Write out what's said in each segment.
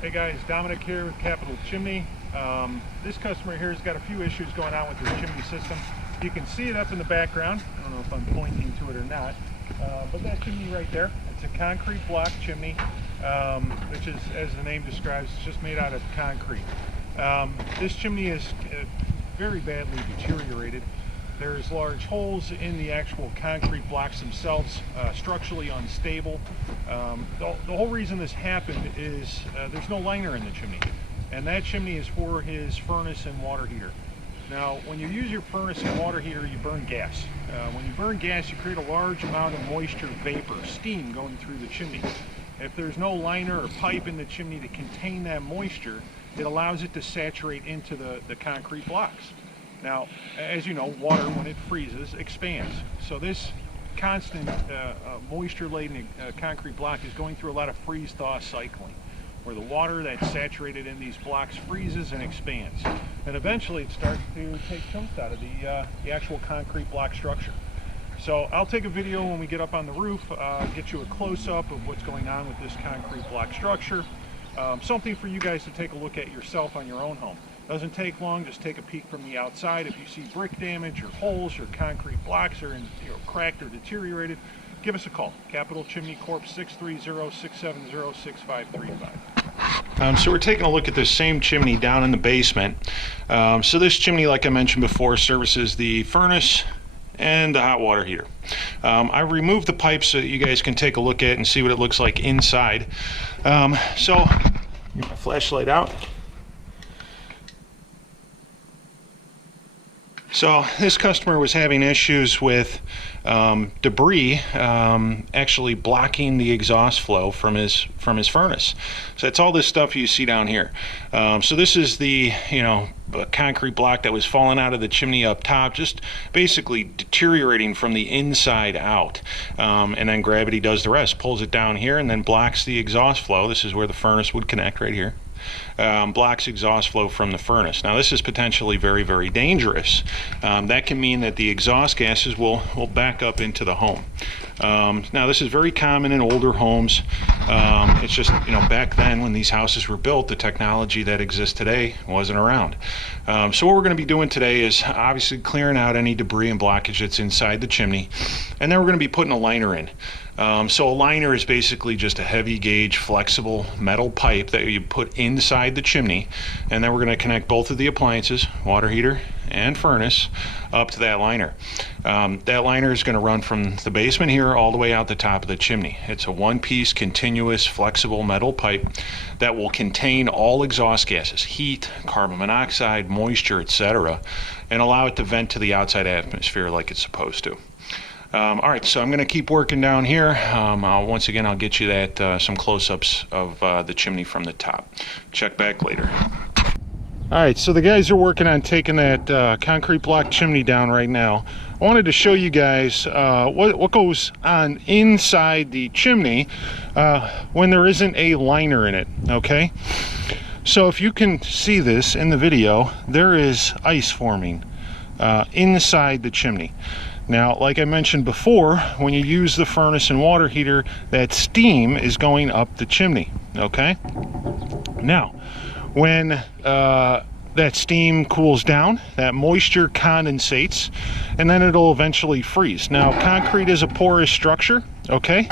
Hey guys, Dominic here with Capital Chimney. This customer here has got a few issues going on with his chimney system. You can see it up in the background. I don't know if I'm pointing to it or not, but that chimney right there, it's a concrete block chimney, which is, as the name describes, it's just made out of concrete. This chimney is very badly deteriorated. There's large holes in the actual concrete blocks themselves, structurally unstable. The whole reason this happened is there's no liner in the chimney, and that chimney is for his furnace and water heater. Now, when you use your furnace and water heater, you burn gas. When you burn gas, you create a large amount of moisture, vapor, steam going through the chimney. If there's no liner or pipe in the chimney to contain that moisture, it allows it to saturate into the concrete blocks. Now, as you know, water, when it freezes, expands. So this constant moisture-laden concrete block is going through a lot of freeze-thaw cycling, where the water that's saturated in these blocks freezes and expands. And eventually it starts to take chunks out of the actual concrete block structure. So I'll take a video when we get up on the roof, get you a close-up of what's going on with this concrete block structure. Something for you guys to take a look at yourself on your own home. Doesn't take long, just take a peek from the outside. If you see brick damage or holes or concrete blocks are cracked or deteriorated, give us a call. Capital Chimney Corp, 630-670-6535. So we're taking a look at this same chimney down in the basement. So this chimney, like I mentioned before, services the furnace and the hot water heater. I removed the pipes so that you guys can take a look at it and see what it looks like inside. So, get my flashlight out. So this customer was having issues with debris actually blocking the exhaust flow from his furnace. So it's all this stuff you see down here. So this is the concrete block that was falling out of the chimney up top, just basically deteriorating from the inside out. And then gravity does the rest, pulls it down here and then blocks the exhaust flow. This is where the furnace would connect right here. Blocks exhaust flow from the furnace. Now this is potentially very, very dangerous. That can mean that the exhaust gases will back up into the home. Now this is very common in older homes. It's just, back then when these houses were built, the technology that exists today wasn't around. So what we're going to be doing today is obviously clearing out any debris and blockage that's inside the chimney, and then we're going to be putting a liner in. So a liner is basically just a heavy gauge flexible metal pipe that you put inside the chimney, and then we're going to connect both of the appliances, water heater and furnace, up to that liner. That liner is going to run from the basement here all the way out the top of the chimney. It's a one-piece continuous flexible metal pipe that will contain all exhaust gases, heat, carbon monoxide, moisture, etc., and allow it to vent to the outside atmosphere like it's supposed to. All right, so I'm going to keep working down here. Once again, I'll get you that some close-ups of the chimney from the top. Check back later. All right, so the guys are working on taking that concrete block chimney down right now. I wanted to show you guys what goes on inside the chimney when there isn't a liner in it, okay? So if you can see this in the video, there is ice forming inside the chimney. Now, like I mentioned before, when you use the furnace and water heater, that steam is going up the chimney, okay? Now, when that steam cools down, that moisture condensates, and then it'll eventually freeze. Now, concrete is a porous structure, okay?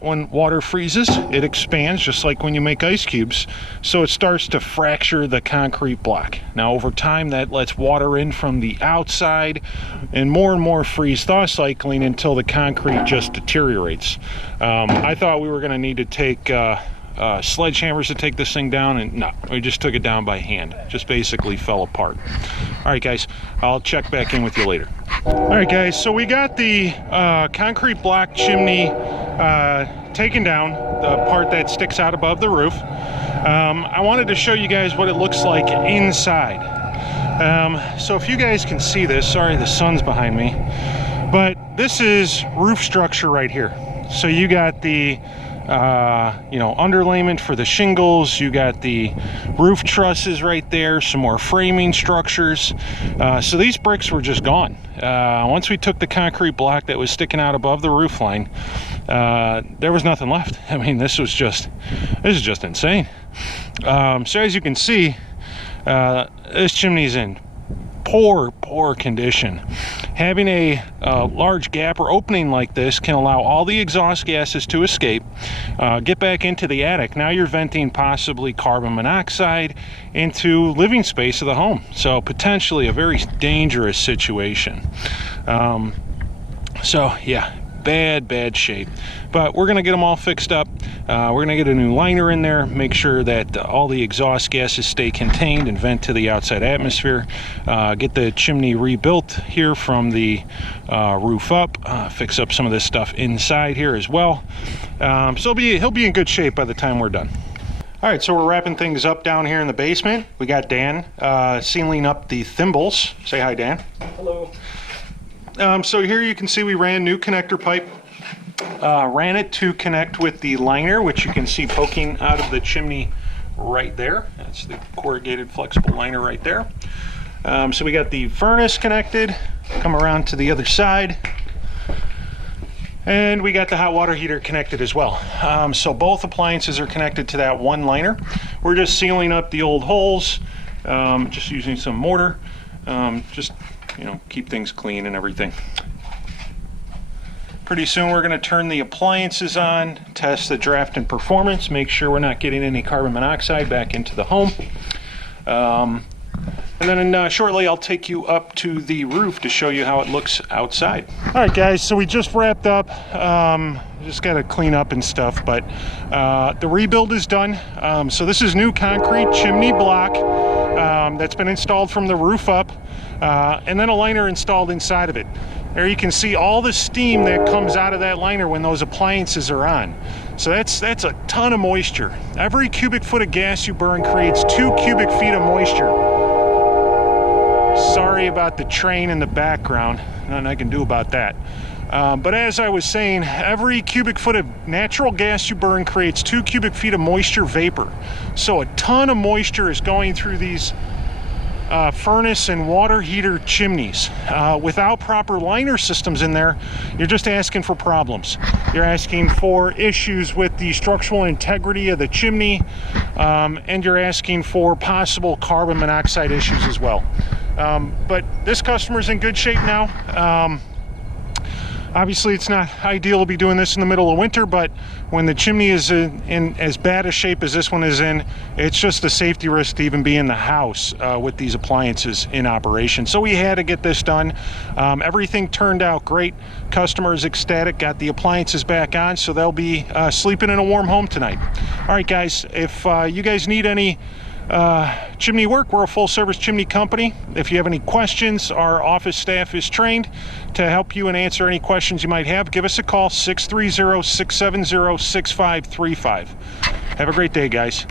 When water freezes, it expands just like when you make ice cubes, so it starts to fracture the concrete block. Now, over time, that lets water in from the outside and more freeze-thaw cycling until the concrete just deteriorates. I thought we were going to need to take sledgehammers to take this thing down, and no, we just took it down by hand. Just basically fell apart. All right, guys, I'll check back in with you later. All right, guys, so we got the concrete block chimney taken down, the part that sticks out above the roof. I wanted to show you guys what it looks like inside. So if you guys can see this, sorry the sun's behind me, but this is roof structure right here. So you got the underlayment for the shingles, you got the roof trusses right there, some more framing structures. So these bricks were just gone. Once we took the concrete block that was sticking out above the roof line, there was nothing left. I mean, this is just insane. So as you can see, this chimney's in poor condition. Having a large gap or opening like this can allow all the exhaust gases to escape, get back into the attic. Now you're venting possibly carbon monoxide into living space of the home. So potentially a very dangerous situation. So yeah, bad shape, but we're gonna get them all fixed up. We're gonna get a new liner in there, make sure that all the exhaust gases stay contained and vent to the outside atmosphere, get the chimney rebuilt here from the roof up, fix up some of this stuff inside here as well. So he'll be in good shape by the time we're done. All right, so we're wrapping things up down here in the basement. We got Dan sealing up the thimbles. Say hi, Dan. Hello. So here you can see we ran new connector pipe, ran it to connect with the liner, which you can see poking out of the chimney right there. That's the corrugated flexible liner right there. So we got the furnace connected, come around to the other side, and we got the hot water heater connected as well. So both appliances are connected to that one liner. We're just sealing up the old holes, just using some mortar, just keep things clean and everything. Pretty soon we're going to turn the appliances on, test the draft and performance, make sure we're not getting any carbon monoxide back into the home. And then shortly I'll take you up to the roof to show you how it looks outside. All right guys, so we just wrapped up. Just got to clean up and stuff, but the rebuild is done. So this is new concrete chimney block that's been installed from the roof up, and then a liner installed inside of it. There you can see all the steam that comes out of that liner when those appliances are on. So that's a ton of moisture. Every cubic foot of gas you burn creates 2 cubic feet of moisture. Sorry about the train in the background, nothing I can do about that. But as I was saying, every cubic foot of natural gas you burn creates 2 cubic feet of moisture vapor. So a ton of moisture is going through these furnace and water heater chimneys. Without proper liner systems in there, you're just asking for problems. You're asking for issues with the structural integrity of the chimney, and you're asking for possible carbon monoxide issues as well. But this customer's in good shape now. Obviously it's not ideal to be doing this in the middle of winter, but when the chimney is in as bad a shape as this one is in, it's just a safety risk to even be in the house with these appliances in operation. So we had to get this done. Everything turned out great. Customer is ecstatic, got the appliances back on, so they'll be sleeping in a warm home tonight. All right guys, if you guys need any chimney work, we're a full service chimney company. If you have any questions, our office staff is trained to help you and answer any questions you might have. Give us a call, 630-670-6535. Have a great day, guys.